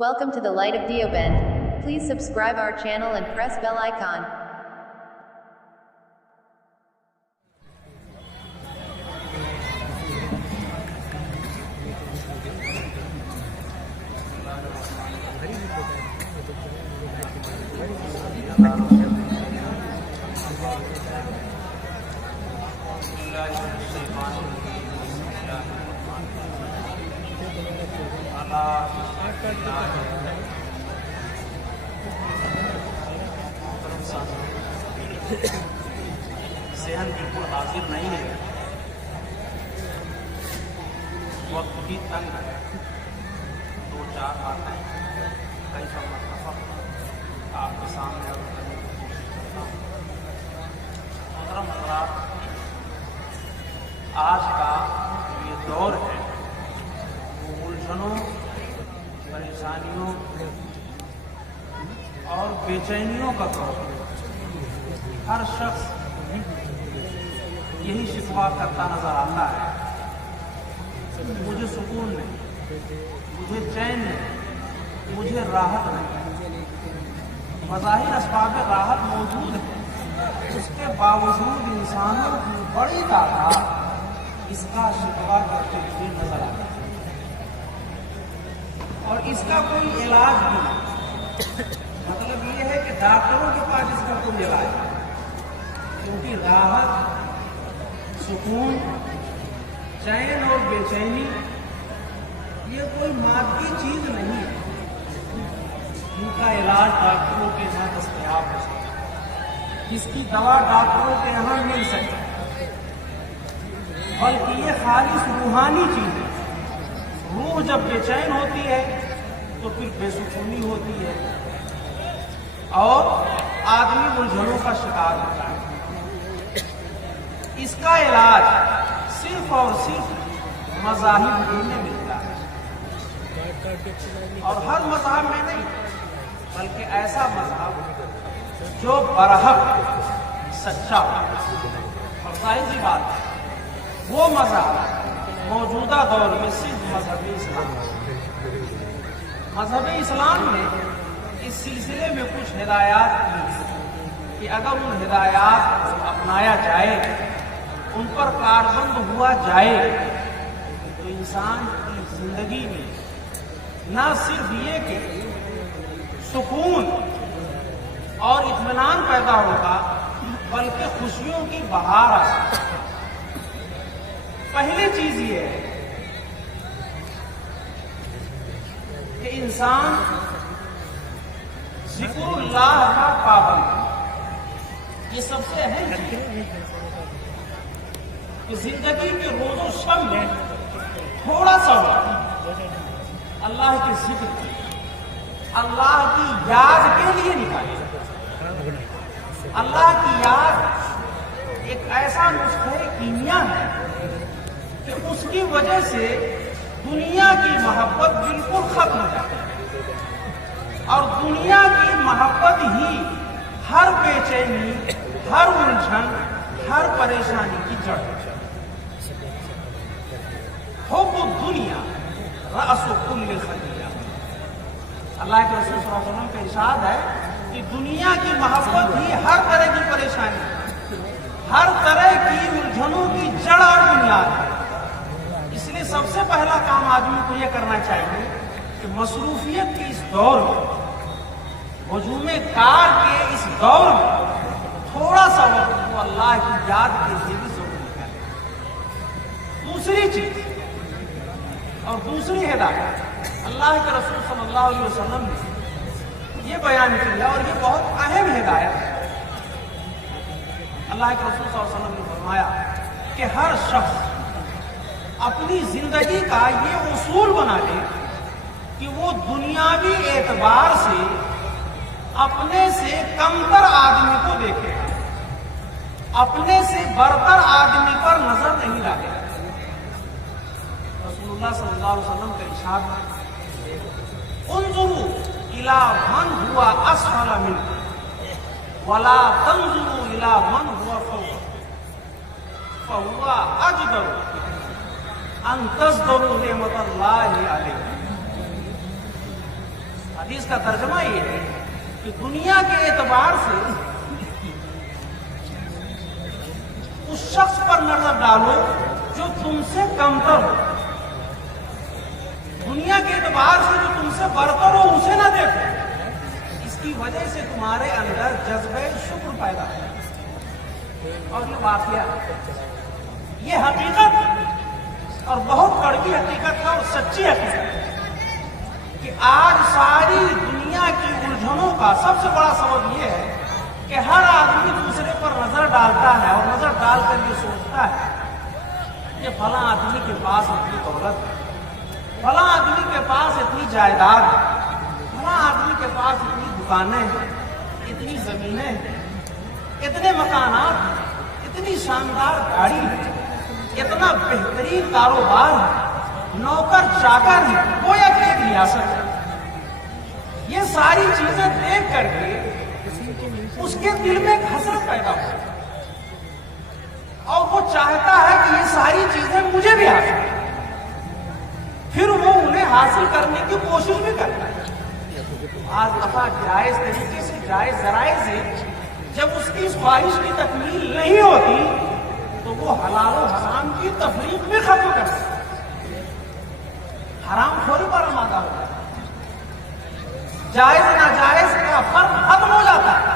Welcome to the Light of Deoband. Please subscribe our channel and press bell icon. ذہن بالکل حاضر نہیں ہے، وقت بھی تنگ ہے، دو چار باتیں کئی مرتبہ آپ کے سامنے عرض کرنے کی کوشش کرتا ہوں۔ محترم حضرات، آج کا یہ دور ہے وہ الجھنوں، پریشانیوں اور بے چینیوں کا دور ہے۔ ہر شخص یہی شکوہ کرتا نظر آتا ہے، مجھے سکون نہیں، مجھے چین نہیں، مجھے راحت نہیں۔ مظاہر اسباب راحت موجود ہے، اس کے باوجود انسانوں کی بڑی تعداد اس کا شکوہ کرتے ہوئے نظر آتا ہے، اور اس کا کوئی علاج بھی نہیں۔ مطلب یہ ہے کہ ڈاکٹروں کے پاس اس کا کوئی علاج نہیں، کیونکہ راحت، سکون، چین اور بے چینی یہ کوئی مادی چیز نہیں ہے جن کا علاج ڈاکٹروں کے یہاں دستیاب ہو سکتا، جس کی دوا ڈاکٹروں کے یہاں مل سکتی، بلکہ یہ خالص روحانی چیز ہے۔ روح جب بے چین ہوتی ہے تو پھر بے سکونی ہوتی ہے اور آدمی الجھنوں کا شکار ہوتا ہے۔ اس کا علاج صرف اور صرف مذاہب ہی میں ملتا ہے، اور ہر مذہب میں نہیں، بلکہ ایسا مذہب جو برحق سچا ہو۔ اور ظاہر سی بات ہے وہ مذہب موجودہ دور میں صرف مذہب اسلام ہے۔ مذہب اسلام نے اس سلسلے میں کچھ ہدایات کی کہ اگر ان ہدایات کو اپنایا جائے، ان پر کاربند ہوا جائے، تو انسان کی زندگی میں نہ صرف یہ کہ سکون اور اطمینان پیدا ہوگا، بلکہ خوشیوں کی بہار آ سکتی۔ پہلی چیز یہ ہے کہ انسان ذکر اللہ کا پابند، یہ سب سے اہم چیز ہے کہ زندگی کے روز و شب میں تھوڑا سا وقت اللہ کے ذکر، اللہ کی یاد کے لیے نکالے۔ اللہ کی یاد ایک ایسا نسخہ کیمیا ہے کہ اس کی وجہ سے دنیا کی محبت بالکل ختم ہو جاتی ہے، اور دنیا کی محبت ہی ہر بے چینی، ہر الجھن، ہر پریشانی کی جڑ ہے۔ حب الدنیا رأس کل خطیہ، اللہ کے رسول صلی اللہ علیہ وسلم کا ارشاد ہے کہ دنیا کی محبت ہی ہر طرح کی پریشانی، ہر طرح کی الجھنوں کی جڑ اور بنیاد ہے۔ اس لیے سب سے پہلا کام آدمی کو یہ کرنا چاہیے کہ مصروفیت کی اس دور میں، ہجوم کار کے اس دور میں، تھوڑا سا وقت کو اللہ کی یاد کے لیے بھی ضرور نکالے۔ دوسری چیز اور دوسری ہدایت اللہ کے رسول صلی اللہ علیہ وسلم نے یہ بیان کیا، اور یہ بہت اہم ہدایت ہے۔ اللہ کے رسول صلی اللہ علیہ وسلم نے فرمایا کہ ہر شخص اپنی زندگی کا یہ اصول بنا لے کہ وہ دنیاوی اعتبار سے اپنے سے کمتر آدمی کو دیکھے، اپنے سے برتر آدمی پر نظر نہیں ڈالے۔ رسول اللہ صلی اللہ علیہ وسلم کا ارشاد ہے، انظروا الی من هو اسفل منکم ولا تنظروا الی من هو فوقکم فهو اجدر ان تزدروا نعمت اللہ علیکم۔ حدیث کا ترجمہ یہ ہے کہ دنیا کے اعتبار سے اس شخص پر نظر ڈالو جو تم سے کمتر ہو، دنیا کے اعتبار سے جو تم سے برتر ہو اسے نہ دیکھو، اس کی وجہ سے تمہارے اندر جذبہ شکر پیدا ہے۔ اور یہ واقعہ، یہ حقیقت اور بہت کڑوی حقیقت ہے اور سچی حقیقت ہے کہ آج ساری دنیا کی الجھنوں کا سب سے بڑا سبب یہ ہے کہ ہر آدمی دوسرے پر نظر ڈالتا ہے اور نظر ڈال کر یہ سوچتا ہے کہ فلاں آدمی کے پاس اتنی دولت ہے، فلاں آدمی کے پاس اتنی جائیداد ہے، فلاں آدمی کے پاس اتنی دکانیں ہیں، اتنی زمینیں ہیں، اتنے مکانات ہیں، اتنی شاندار گاڑی ہے، اتنا بہترین کاروبار ہے، نوکر چاکر ہے، گویا کہ ایک ریاست ہے۔ یہ ساری چیزیں دیکھ کر کے اس کے دل میں ایک حسرت پیدا ہو اور وہ چاہتا ہے کہ یہ ساری چیزیں مجھے بھی حاصل ہوں، پھر وہ انہیں حاصل کرنے کی کوشش بھی کرتا ہے۔ آج دفعہ جائز طریقے سے، جائز ذرائع سے جب اس کی اس خواہش کی تکمیل نہیں ہوتی تو وہ حلال و حرام کی تفریق بھی ختم کرتا ہے، حرام خوری پر آمادہ ہوتا ہے، جائز ناجائز کا فرق ختم ہو جاتا ہے،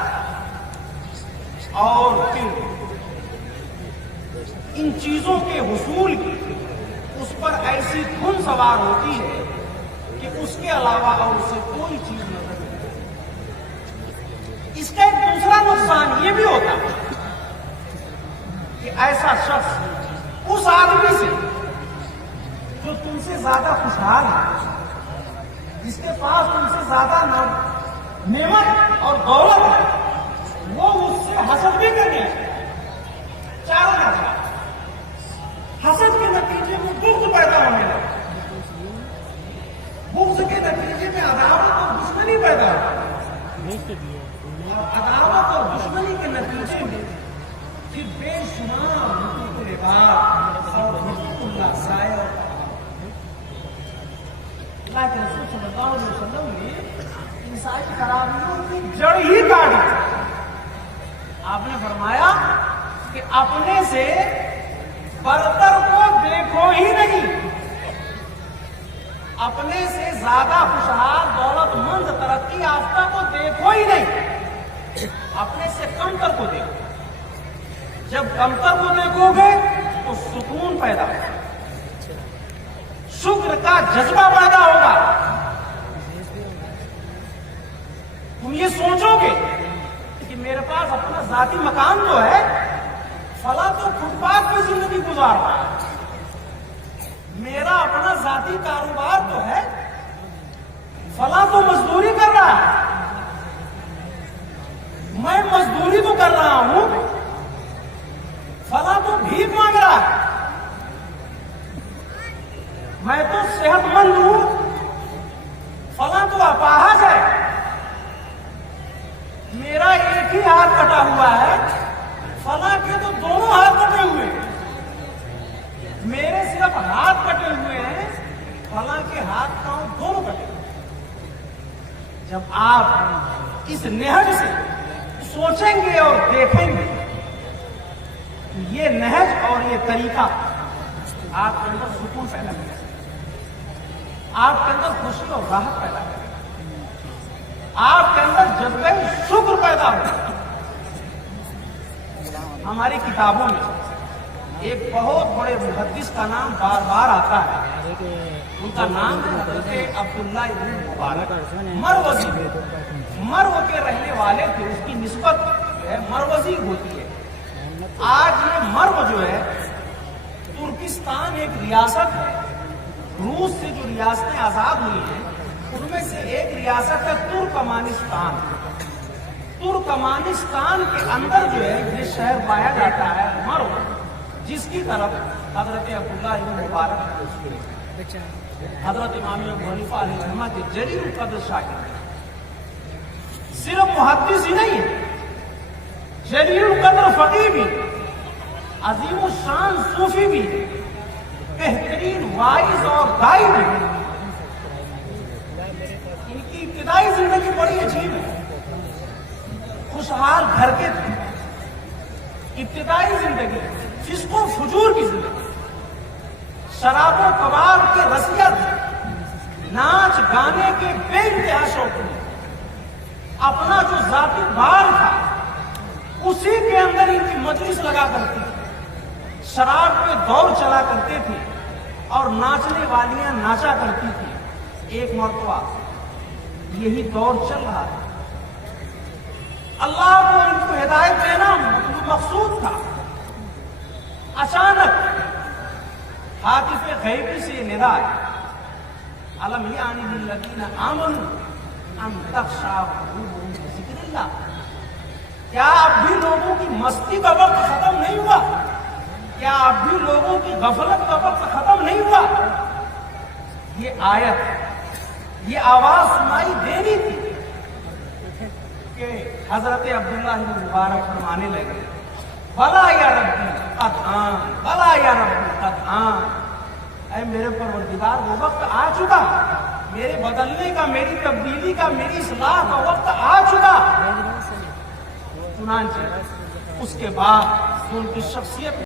اور پھر ان چیزوں کے حصول کی اس پر ایسی دھن سوار ہوتی ہے کہ اس کے علاوہ اور اسے کوئی چیز نظر نہیں آتی۔ اس کا ایک دوسرا نقصان یہ بھی ہوتا ہے کہ ایسا شخص اس آدمی سے جو تم سے زیادہ خوشحال ہے، جس کے پاس تم سے زیادہ نعمت اور دولت ہے، وہ اس سے حسد بھی کرنے چاروں نہ حسد کے نتیجے میں بغض پیدا ہونے لگا، بغض کے نتیجے میں عداوت اور دشمنی پیدا ہوتی، عداوت اور دشمنی کے نتیجے میں پھر بے شمار حقوق العباد اور حقوق اللہ ضائع ہوتا ہے۔ اللہ کے رسول صلی اللہ علیہ وسلم نے ان ساری خرابیوں کی جڑ ہی کاٹی۔ آپ نے فرمایا کہ اپنے سے برتر کو دیکھو ہی نہیں، اپنے سے زیادہ خوشحال، دولت مند، ترقی یافتہ کو دیکھو ہی نہیں، اپنے سے کمتر کو دیکھو۔ جب کمتر کو دیکھو گے تو سکون پیدا ہوگا، شکر کا جذبہ پیدا ہوگا، تم یہ سوچو گے کہ میرے پاس اپنا ذاتی مکان تو ہے، فلاں تو فٹ پاتھ پہ زندگی گزار رہا ہے، میرا اپنا ذاتی کاروبار تو ہے، فلاں تو مزدوری کر رہا ہے، میں مزدوری تو کر رہا ہوں، فلاں تو بھیک مانگ رہا ہے، میں تو صحت مند ہوں، فلاں تو اپاہج ہے، میرا ایک ہی ہاتھ کٹا ہوا ہے، فلاں کے تو دونوں ہاتھ کٹے ہوئے ہیں، میرے صرف ہاتھ کٹے ہوئے ہیں، فلاں کے ہاتھ پاؤں دونوں کٹے ہوئے ہیں۔ جب آپ اس نہج سے سوچیں گے اور دیکھیں گے، یہ نہج اور یہ طریقہ آپ کے اندر سکون پیدا کرے گا، آپ کے اندر خوشی اور راحت پیدا کرے گا، آپ کے اندر جذبہ شکر پیدا ہوگا۔ ہماری کتابوں میں ایک بہت بڑے محدث کا نام بار بار آتا ہے، ان کا نام ہے حضرت عبداللہ ابن مبارک، مروزی، مرو کے رہنے والے تھے، اس کی نسبت جو ہے مروزی ہوتی ہے۔ آج یہ مرو جو ہے ترکستان ایک ریاست ہے، روس سے جو ریاستیں آزاد ہوئی ہیں ان میں سے ایک ریاست ہے ترکمانستان۔ ترکمانستان کے اندر جو ہے یہ شہر پایا جاتا ہے مرو، جس کی طرف حضرت عبداللہ ابن مبارک، حضرت امام ابو حنیفہ علیہ الرحمہ کے جلیل القدر شاگرد، صرف محدث ہی نہیں ہے، جلیل القدر فقیہ بھی، عظیم الشان صوفی بھی، بہترین وائز اور دائی بھی۔ ان کی ابتدائی جی میں خوشحال گھر کے تھے، ابتدائی زندگی فسق و فجور کی زندگی، شراب و کباب کے رسیہ تھے، ناچ گانے کے بے انتہا شوق تھے، اپنا جو ذاتی بار تھا اسی کے اندر ان کی مجلس لگا کرتی تھی، شراب پہ دور چلا کرتے تھے اور ناچنے والیاں ناچا کرتی تھی۔ ایک مرتبہ یہی دور چل رہا تھا، اللہ کو ان کو ہدایت دینا مقصود تھا، اچانک حاطف غیبی سے ندا ہے، الم یعن للذین آمنوا ان تخشع قلوبهم لذکر اللہ۔ کیا اب بھی لوگوں کی مستی کا وقت ختم نہیں ہوا؟ کیا اب بھی لوگوں کی غفلت کا وقت ختم نہیں ہوا؟ یہ آیت، یہ آواز سنائی دینی تھی کہ حضرت عبداللہ بن مبارک فرمانے لگے، بلا یا ربی قد آن، بلا یا ربی قد آن۔ اے میرے پروردگار وہ وقت آ چکا، میرے بدلنے کا، میری تبدیلی کا، میری اصلاح کا وقت آ چکا۔ چنانچہ اس کے بعد جو ان کی شخصیت